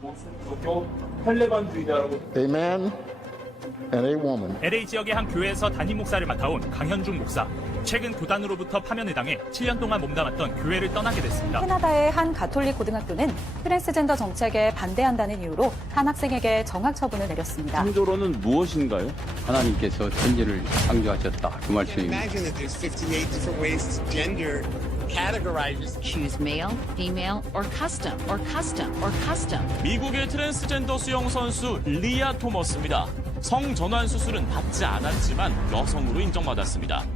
기독교 탈레반주의자라고. A man and a woman. LA 지역의 한 교회에서 담임 목사를 맡아온 강현중 목사. 최근 교단으로부터 파면을 당해 7년 동안 몸담았던 교회를 떠나게 됐습니다. 캐나다의 한 가톨릭 고등학교는 트랜스젠더 정책에 반대한다는 이유로 한 학생에게 정학 처분을 내렸습니다. 창조론은 무엇인가요? 하나님께서 천지를 창조하셨다 그 말씀입니다. Imagine that there's 58 different ways to gender categorize. Choose male, female, or custom, or custom, or custom. 미국의 트랜스젠더 수영 선수 리아 토머스입니다. 성전환 수술은 받지 않았지만 여성으로 인정받았습니다.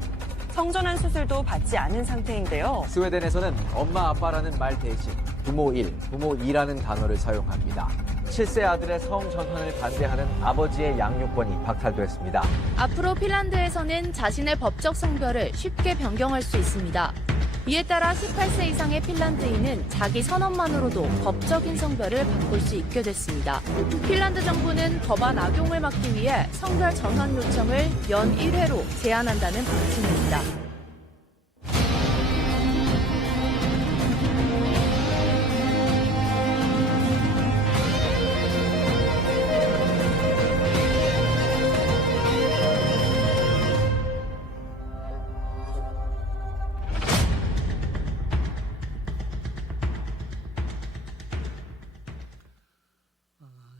성전환 수술도 받지 않은 상태인데요. 스웨덴에서는 엄마 아빠라는 말 대신 부모 1, 부모 2라는 단어를 사용합니다. 7세 아들의 성전환을 반대하는 아버지의 양육권이 박탈됐습니다. 앞으로 핀란드에서는 자신의 법적 성별을 쉽게 변경할 수 있습니다. 이에 따라 18세 이상의 핀란드인은 자기 선언만으로도 법적인 성별을 바꿀 수 있게 됐습니다. 핀란드 정부는 법안 악용을 막기 위해 성별 전환 요청을 연 1회로 제한한다는 방침입니다.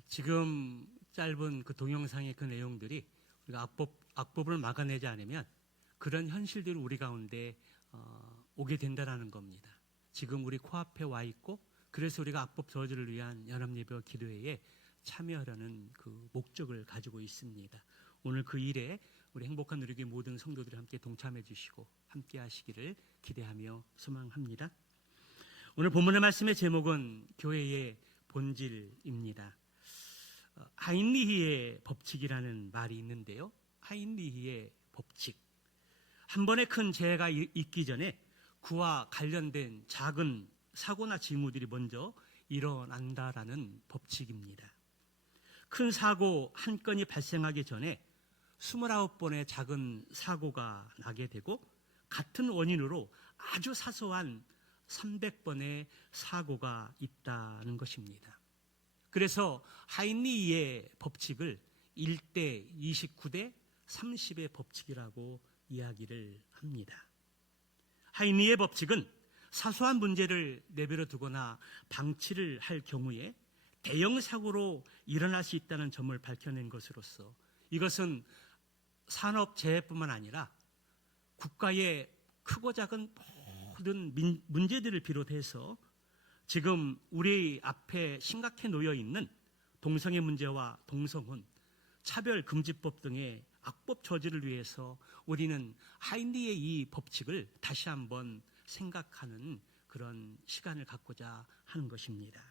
지금 짧은 그 동영상의 그 내용들이 우리가 악법을 막아내지 않으면 그런 현실들이 우리 가운데 오게 된다라는 겁니다. 지금 우리 코앞에 와 있고 그래서 우리가 악법 저지를 위한 연합예배와 기도회에 참여하려는 그 목적을 가지고 있습니다. 오늘 그 일에 우리 행복한 누리교회 모든 성도들이 함께 동참해 주시고 함께 하시기를 기대하며 소망합니다. 오늘 본문의 말씀의 제목은 교회의 본질입니다. 하인리히의 법칙이라는 말이 있는데요. 하인리히의 법칙. 한 번의 큰 재해가 있기 전에 그와 관련된 작은 사고나 징후들이 먼저 일어난다라는 법칙입니다. 큰 사고 한 건이 발생하기 전에 29번의 작은 사고가 나게 되고 같은 원인으로 아주 사소한 300번의 사고가 있다는 것입니다. 그래서 하인리히의 법칙을 1대 29대 30의 법칙이라고 이야기를 합니다. 하인리히의 법칙은 사소한 문제를 내버려 두거나 방치를 할 경우에 대형 사고로 일어날 수 있다는 점을 밝혀낸 것으로서 이것은 산업재해뿐만 아니라 국가의 크고 작은 모든 문제들을 비롯해서 지금 우리 앞에 심각해 놓여 있는 동성애 문제와 동성혼, 차별금지법 등의 악법 저지를 위해서 우리는 하인리히의 이 법칙을 다시 한번 생각하는 그런 시간을 갖고자 하는 것입니다.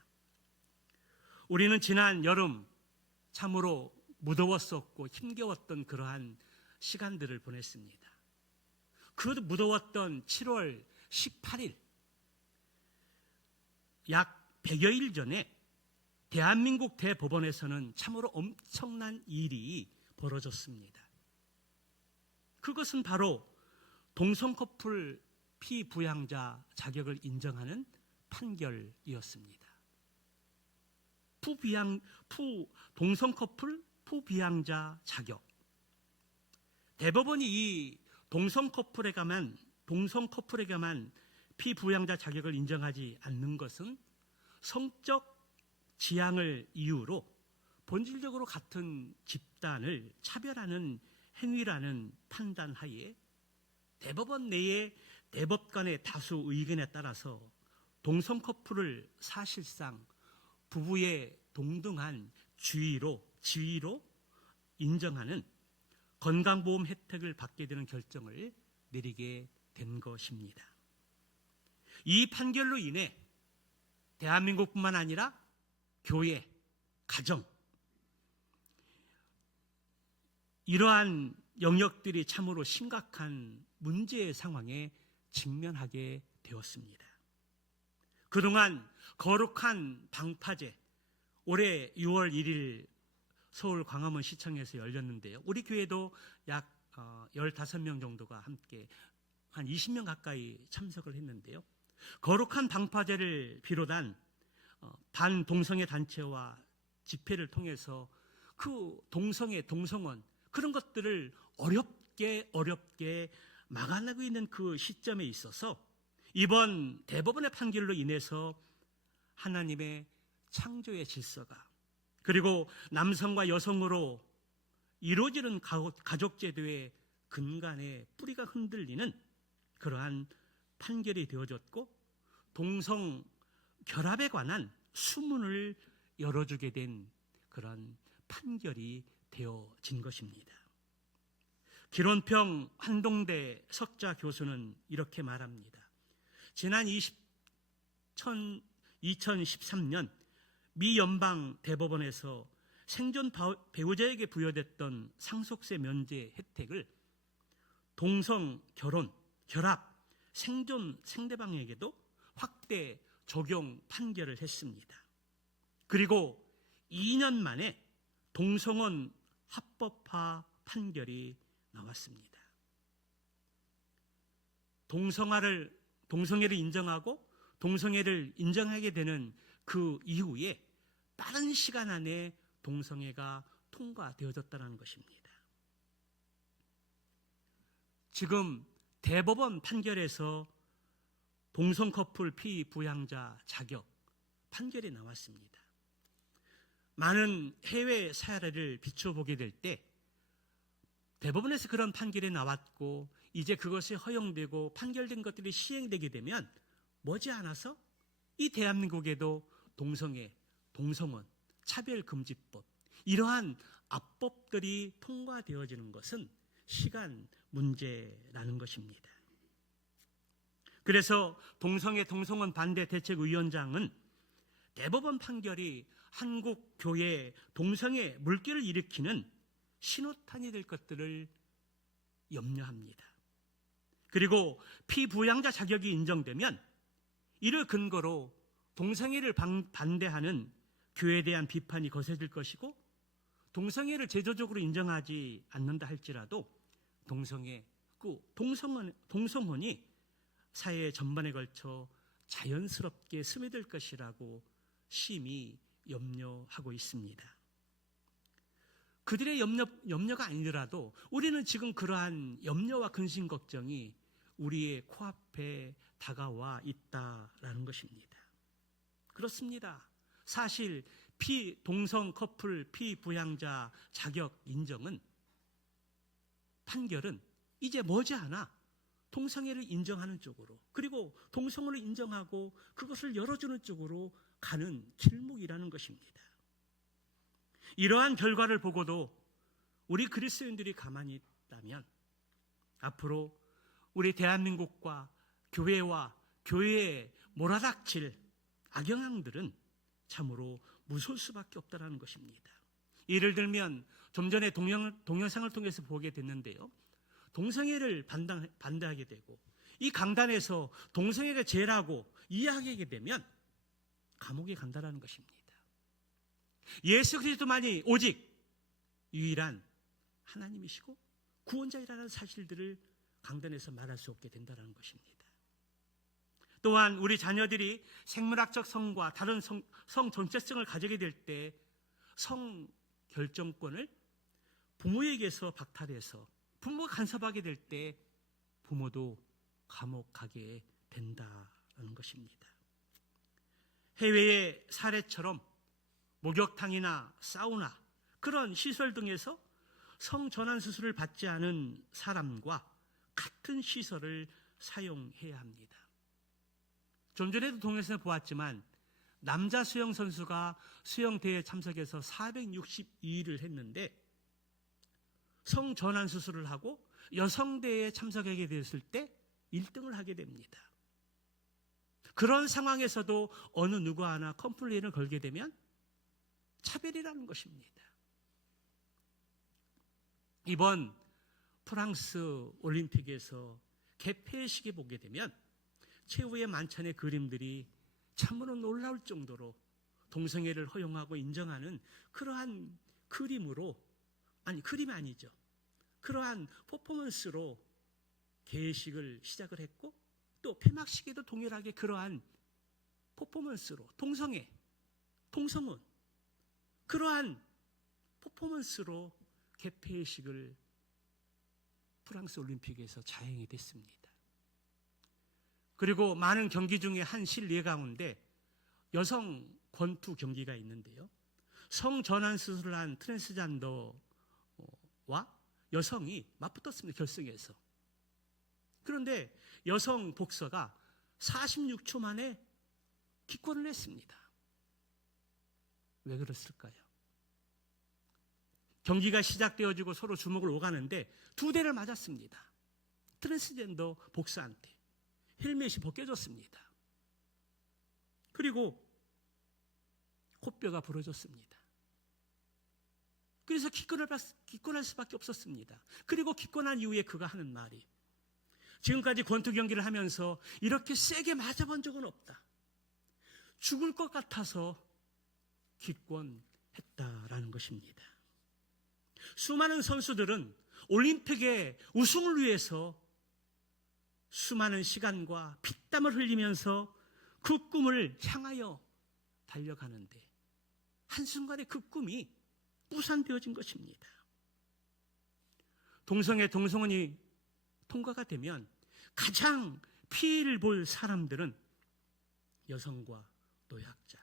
우리는 지난 여름 참으로 무더웠었고 힘겨웠던 그러한 시간들을 보냈습니다. 그 무더웠던 7월 18일 약 100여일 전에 대한민국 대법원에서는 참으로 엄청난 일이 벌어졌습니다. 그것은 바로 동성 커플 피부양자 자격을 인정하는 판결이었습니다. 동성 커플 부비양자 자격. 대법원이 이 동성 커플에게만 피부양자 자격을 인정하지 않는 것은 성적 지향을 이유로 본질적으로 같은 집단을 차별하는 행위라는 판단하에 대법원 내의 대법관의 다수 의견에 따라서 동성 커플을 사실상 부부의 동등한 지위로 인정하는 건강보험 혜택을 받게 되는 결정을 내리게 된 것입니다. 이 판결로 인해 대한민국뿐만 아니라 교회, 가정, 이러한 영역들이 참으로 심각한 문제의 상황에 직면하게 되었습니다. 그동안 거룩한 방파제, 올해 6월 1일 서울 광화문 시청에서 열렸는데요. 우리 교회도 약 15명 정도가 함께 한 20명 가까이 참석을 했는데요. 거룩한 방파제를 비롯한 반동성애 단체와 집회를 통해서 그 동성원 그런 것들을 어렵게 막아내고 있는 그 시점에 있어서 이번 대법원의 판결로 인해서 하나님의 창조의 질서가 그리고 남성과 여성으로 이루어지는 가족제도의 근간의 뿌리가 흔들리는 그러한 판결이 되어졌고 동성 결합에 관한 수문을 열어주게 된 그런 판결이 되어진 것입니다. 기론평 한동대 석자 교수는 이렇게 말합니다. 지난 2013년 미 연방 대법원에서 생존 배우자에게 부여됐던 상속세 면제 혜택을 동성 결합, 생존 상대방에게도 확대 적용 판결을 했습니다. 그리고 2년 만에 동성혼 합법화 판결이 나왔습니다. 동성애를 인정하고 동성애를 인정하게 되는 그 이후에 빠른 시간 안에 동성애가 통과되어졌다는 것입니다. 지금 대법원 판결에서 동성 커플 피부양자 자격 판결이 나왔습니다. 많은 해외 사례를 비춰보게 될 때 대법원에서 그런 판결이 나왔고 이제 그것이 허용되고 판결된 것들이 시행되게 되면 머지않아서 이 대한민국에도 동성애, 동성혼, 차별금지법 이러한 압법들이 통과되어지는 것은 시간 문제라는 것입니다. 그래서 동성애 동성혼 반대 대책위원장은 대법원 판결이 한국 교회의 동성애 물결을 일으키는 신호탄이 될 것들을 염려합니다. 그리고 피부양자 자격이 인정되면 이를 근거로 동성애를 반대하는 교회에 대한 비판이 거세질 것이고 동성애를 제도적으로 인정하지 않는다 할지라도 동성혼이 사회 전반에 걸쳐 자연스럽게 스며들 것이라고 심히 염려하고 있습니다. 그들의 염려가 아니더라도 우리는 지금 그러한 염려와 근심 걱정이 우리의 코앞에 다가와 있다라는 것입니다. 그렇습니다. 사실 동성 커플 피부양자 자격 인정은 판결은 이제 머지않아 동성애를 인정하는 쪽으로 그리고 동성혼을 인정하고 그것을 열어주는 쪽으로 가는 길목이라는 것입니다. 이러한 결과를 보고도 우리 그리스도인들이 가만히 있다면 앞으로 우리 대한민국과 교회와 교회에 몰아닥칠 악영향들은 참으로 무서울 수밖에 없다는 것입니다. 예를 들면 좀 전에 동영상을 통해서 보게 됐는데요. 동성애를 반대하게 되고 이 강단에서 동성애가 죄라고 이야기하게 되면 감옥에 간다는 것입니다. 예수 그리스도만이 오직 유일한 하나님이시고 구원자이라는 사실들을 강단에서 말할 수 없게 된다는 것입니다. 또한 우리 자녀들이 생물학적 성과 다른 성 정체성을 가지게 될 때 성 결정권을 부모에게서 박탈해서 부모가 간섭하게 될 때 부모도 감옥 가게 된다는 것입니다. 해외의 사례처럼 목욕탕이나 사우나 그런 시설 등에서 성전환 수술을 받지 않은 사람과 같은 시설을 사용해야 합니다. 좀 전에도 동영상을 보았지만 남자 수영 선수가 수영대회에 참석해서 462일을 했는데 성전환 수술을 하고 여성대회에 참석하게 되었을 때 1등을 하게 됩니다. 그런 상황에서도 어느 누구 하나 컴플레인을 걸게 되면 차별이라는 것입니다. 이번 프랑스 올림픽에서 개폐식에 보게 되면 최후의 만찬의 그림들이 참으로 놀라울 정도로 동성애를 허용하고 인정하는 그러한 그림이 아니죠. 그러한 퍼포먼스로 개회식을 시작을 했고 또 폐막식에도 동일하게 그러한 퍼포먼스로 동성애 동성은 그러한 퍼포먼스로 개폐식을 프랑스 올림픽에서 자행이 됐습니다. 그리고 많은 경기 중에 한 실례 가운데 여성 권투 경기가 있는데요. 성전환 수술을 한 트랜스젠더와 여성이 맞붙었습니다. 결승에서. 그런데 여성 복서가 46초 만에 기권을 했습니다. 왜 그랬을까요? 경기가 시작되어지고 서로 주먹을 오가는데 두 대를 맞았습니다. 트랜스젠더 복서한테 헬멧이 벗겨졌습니다. 그리고 코뼈가 부러졌습니다. 그래서 기권할 수밖에 없었습니다. 그리고 기권한 이후에 그가 하는 말이, 지금까지 권투 경기를 하면서 이렇게 세게 맞아본 적은 없다. 죽을 것 같아서 기권했다라는 것입니다. 수많은 선수들은 올림픽의 우승을 위해서 수많은 시간과 피땀을 흘리면서 그 꿈을 향하여 달려가는데 한순간에 그 꿈이 무산되어진 것입니다. 동성애니 통과가 되면 가장 피해를 볼 사람들은 여성과 노약자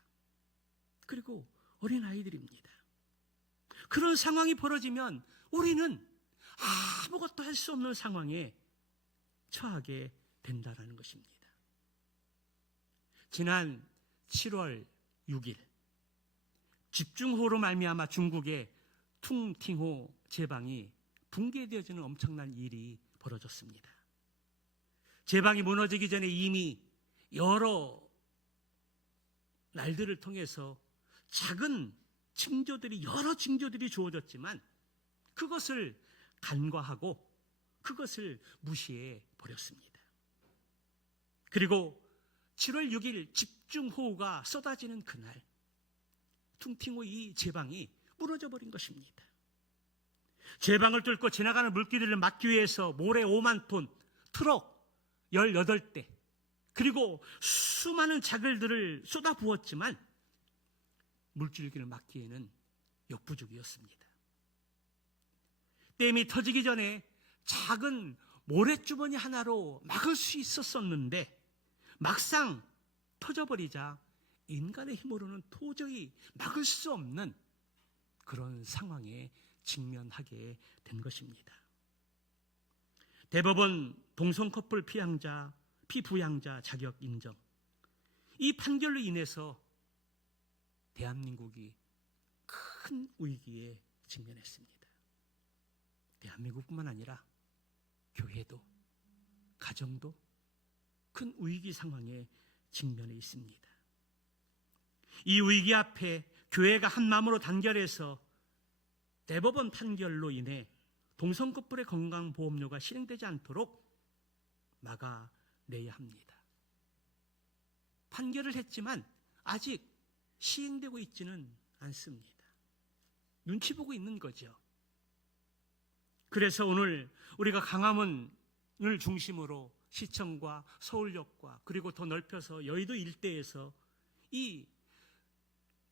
그리고 어린아이들입니다. 그런 상황이 벌어지면 우리는 아무것도 할 수 없는 상황에 처하게 된다는 것입니다. 지난 7월 6일 집중호우로 말미암아 중국의 퉁팅호 제방이 붕괴되어지는 엄청난 일이 벌어졌습니다. 제방이 무너지기 전에 이미 여러 날들을 통해서 작은 여러 징조들이 주어졌지만 그것을 간과하고 그것을 무시해 버렸습니다. 그리고 7월 6일 집중호우가 쏟아지는 그날 퉁팅호 이 제방이 무너져 버린 것입니다. 제방을 뚫고 지나가는 물길들을 막기 위해서 모래 5만 톤, 트럭 18대 그리고 수많은 자글들을 쏟아부었지만 물줄기를 막기에는 역부족이었습니다. 댐이 터지기 전에 작은 모래주머니 하나로 막을 수 있었었는데 막상 터져버리자 인간의 힘으로는 도저히 막을 수 없는 그런 상황에 직면하게 된 것입니다. 대법원 동성 커플 피부양자 자격 인정, 이 판결로 인해서 대한민국이 큰 위기에 직면했습니다. 대한민국뿐만 아니라 교회도 가정도 큰 위기 상황에 직면해 있습니다. 이 위기 앞에 교회가 한 마음으로 단결해서 대법원 판결로 인해 동성 커플의 건강보험료가 실행되지 않도록 막아내야 합니다. 판결을 했지만 아직 시행되고 있지는 않습니다. 눈치 보고 있는 거죠. 그래서 오늘 우리가 강화문을 중심으로 시청과 서울역과 그리고 더 넓혀서 여의도 일대에서 이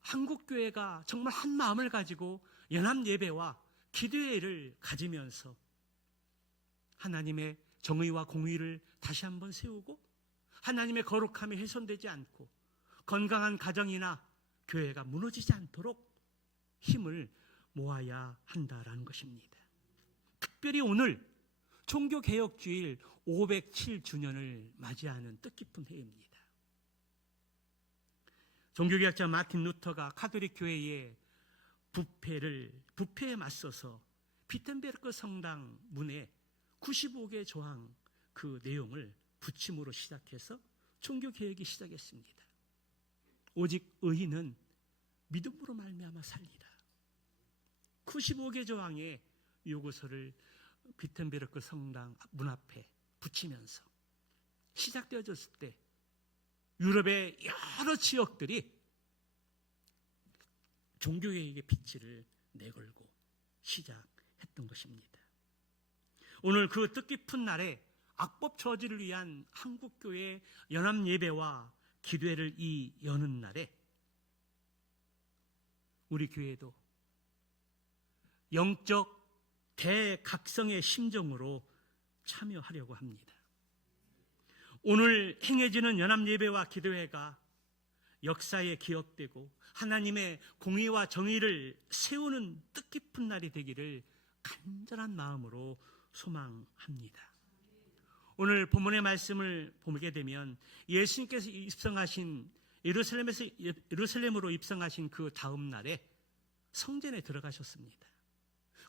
한국교회가 정말 한 마음을 가지고 연합예배와 기도회를 가지면서 하나님의 정의와 공의를 다시 한번 세우고 하나님의 거룩함이 훼손되지 않고 건강한 가정이나 교회가 무너지지 않도록 힘을 모아야 한다라는 것입니다. 특별히 오늘 종교개혁주일 507주년을 맞이하는 뜻깊은 해입니다. 종교개혁자 마틴 루터가 카톨릭 교회의 부패에 맞서서 비텐베르크 성당 문에 95개 조항 그 내용을 붙임으로 시작해서 종교개혁이 시작했습니다. 오직 의인은 믿음으로 말미암아 살리라. 95개 조항의 요구서를 비텐베르크 성당 문 앞에 붙이면서 시작되어졌을 때 유럽의 여러 지역들이 종교개혁의 빛을 내걸고 시작했던 것입니다. 오늘 그 뜻깊은 날에 악법 저지를 위한 한국교회 연합예배와 기도회를 이 여는 날에 우리 교회도 영적 대각성의 심정으로 참여하려고 합니다. 오늘 행해지는 연합예배와 기도회가 역사에 기억되고 하나님의 공의와 정의를 세우는 뜻깊은 날이 되기를 간절한 마음으로 소망합니다. 오늘 본문의 말씀을 보게 되면 예수님께서 입성하신 예루살렘으로 입성하신 그 다음 날에 성전에 들어가셨습니다.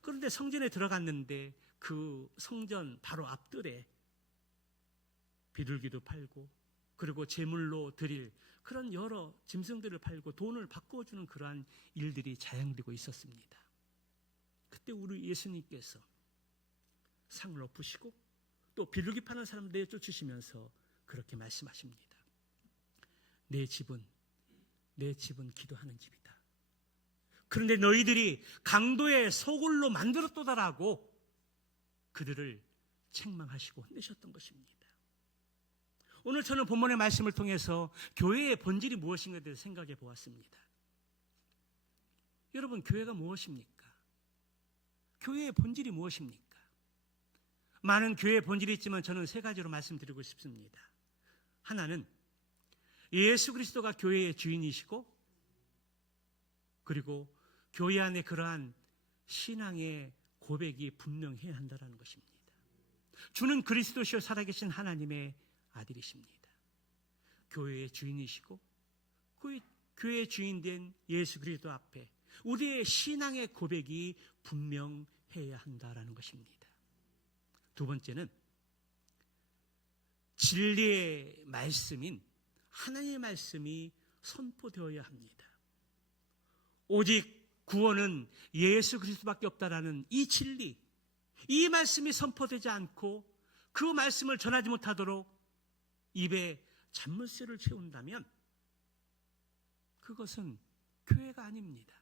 그런데 성전에 들어갔는데 그 성전 바로 앞뜰에 비둘기도 팔고 그리고 제물로 드릴 그런 여러 짐승들을 팔고 돈을 바꿔주는 그러한 일들이 자행되고 있었습니다. 그때 우리 예수님께서 상을 엎으시고 또 비둘기 파는 사람들 내쫓으시면서 그렇게 말씀하십니다. 내 집은 기도하는 집이다. 그런데 너희들이 강도의 소굴로 만들었도다라고 그들을 책망하시고 혼내셨던 것입니다. 오늘 저는 본문의 말씀을 통해서 교회의 본질이 무엇인가에 대해서 생각해 보았습니다. 여러분, 교회가 무엇입니까? 교회의 본질이 무엇입니까? 많은 교회의 본질이 있지만 저는 세 가지로 말씀드리고 싶습니다. 하나는 예수 그리스도가 교회의 주인이시고 그리고 교회 안에 그러한 신앙의 고백이 분명해야 한다는 것입니다. 주는 그리스도시요 살아계신 하나님의 아들이십니다. 교회의 주인이시고 교회의 주인된 예수 그리스도 앞에 우리의 신앙의 고백이 분명해야 한다는 것입니다. 두 번째는 진리의 말씀인 하나님의 말씀이 선포되어야 합니다. 오직 구원은 예수 그리스도밖에 없다라는 이 진리, 이 말씀이 선포되지 않고 그 말씀을 전하지 못하도록 입에 잔물쇠를 채운다면 그것은 교회가 아닙니다.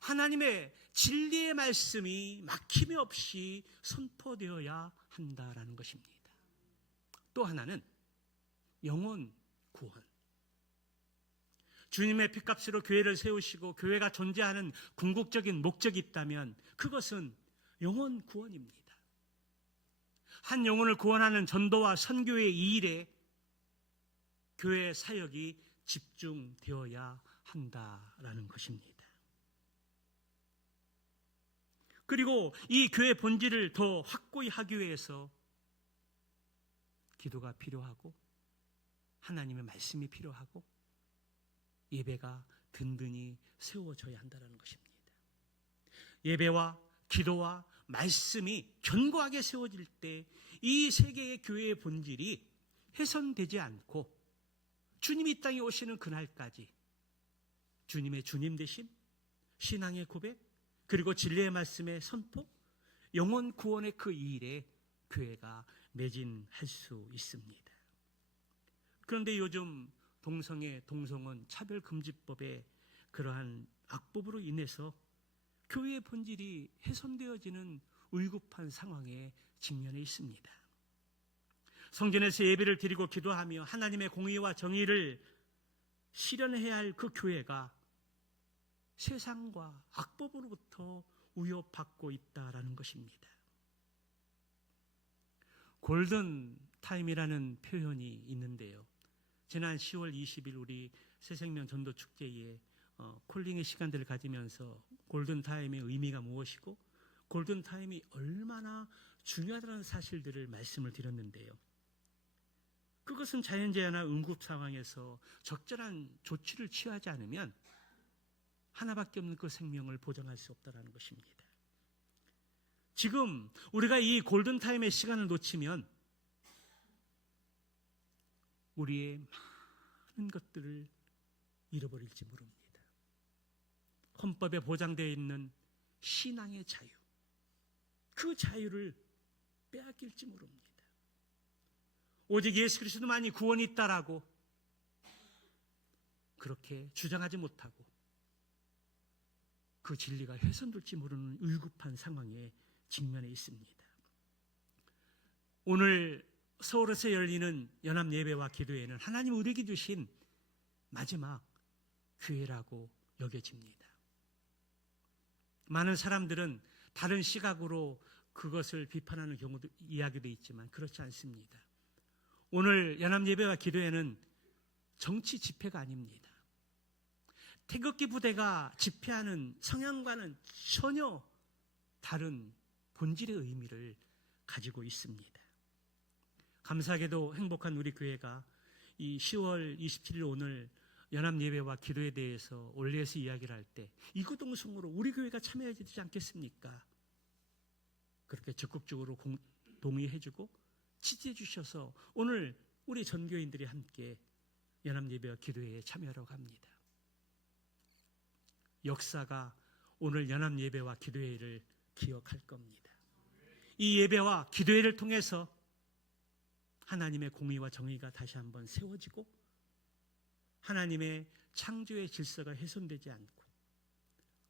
하나님의 진리의 말씀이 막힘이 없이 선포되어야 한다라는 것입니다. 또 하나는 영혼 구원. 주님의 피값으로 교회를 세우시고 교회가 존재하는 궁극적인 목적이 있다면 그것은 영혼 구원입니다. 한 영혼을 구원하는 전도와 선교의 이 일에 교회의 사역이 집중되어야 한다라는 것입니다. 그리고 이 교회 본질을 더 확고히 하기 위해서 기도가 필요하고 하나님의 말씀이 필요하고 예배가 든든히 세워져야 한다는 것입니다. 예배와 기도와 말씀이 견고하게 세워질 때 이 세계의 교회의 본질이 훼손되지 않고 주님이 이 땅에 오시는 그날까지 주님의 주님 되심, 신앙의 고백, 그리고 진리의 말씀의 선포, 영혼 구원의 그 일에 교회가 매진할 수 있습니다. 그런데 요즘 동성혼 차별금지법의 그러한 악법으로 인해서 교회의 본질이 훼손되어지는 위급한 상황에 직면해 있습니다. 성전에서 예배를 드리고 기도하며 하나님의 공의와 정의를 실현해야 할 그 교회가 세상과 악법으로부터 위협받고 있다라는 것입니다. 골든타임이라는 표현이 있는데요. 지난 10월 20일 우리 새생명 전도축제에 콜링의 시간들을 가지면서 골든타임의 의미가 무엇이고 골든타임이 얼마나 중요하다는 사실들을 말씀을 드렸는데요. 그것은 자연재해나 응급 상황에서 적절한 조치를 취하지 않으면 하나밖에 없는 그 생명을 보장할 수 없다는 것입니다. 지금 우리가 이 골든타임의 시간을 놓치면 우리의 많은 것들을 잃어버릴지 모릅니다. 헌법에 보장되어 있는 신앙의 자유, 그 자유를 빼앗길지 모릅니다. 오직 예수 그리스도만이 구원이 있다라고 그렇게 주장하지 못하고 그 진리가 훼손될지 모르는 위급한 상황에 직면해 있습니다. 오늘 서울에서 열리는 연합예배와 기도회는 하나님 우리에게 주신 마지막 기회라고 여겨집니다. 많은 사람들은 다른 시각으로 그것을 비판하는 경우도 이야기도 있지만 그렇지 않습니다. 오늘 연합예배와 기도회는 정치 집회가 아닙니다. 태극기 부대가 집회하는 성향과는 전혀 다른 본질의 의미를 가지고 있습니다. 감사하게도 행복한 우리 교회가 이 10월 27일 오늘 연합예배와 기도에 대해서 올리에서 이야기를 할 때 이구동성으로 우리 교회가 참여해야 되지 않겠습니까? 그렇게 적극적으로 동의해주고 지지해 주셔서 오늘 우리 전교인들이 함께 연합예배와 기도회에 참여하려고 합니다. 역사가 오늘 연합예배와 기도회를 기억할 겁니다. 이 예배와 기도회를 통해서 하나님의 공의와 정의가 다시 한번 세워지고 하나님의 창조의 질서가 훼손되지 않고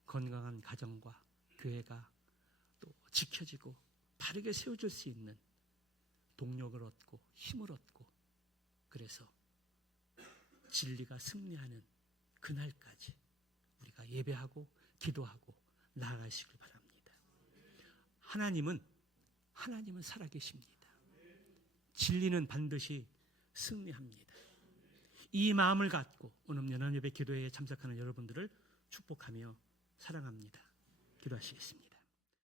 건강한 가정과 교회가 또 지켜지고 바르게 세워질 수 있는 동력을 얻고 힘을 얻고 그래서 진리가 승리하는 그날까지 우리가 예배하고 기도하고 나아가시길 바랍니다. 하나님은 살아계십니다. 진리는 반드시 승리합니다. 이 마음을 갖고 오늘 연합예배 기도회에 참석하는 여러분들을 축복하며 사랑합니다. 기도하시겠습니다.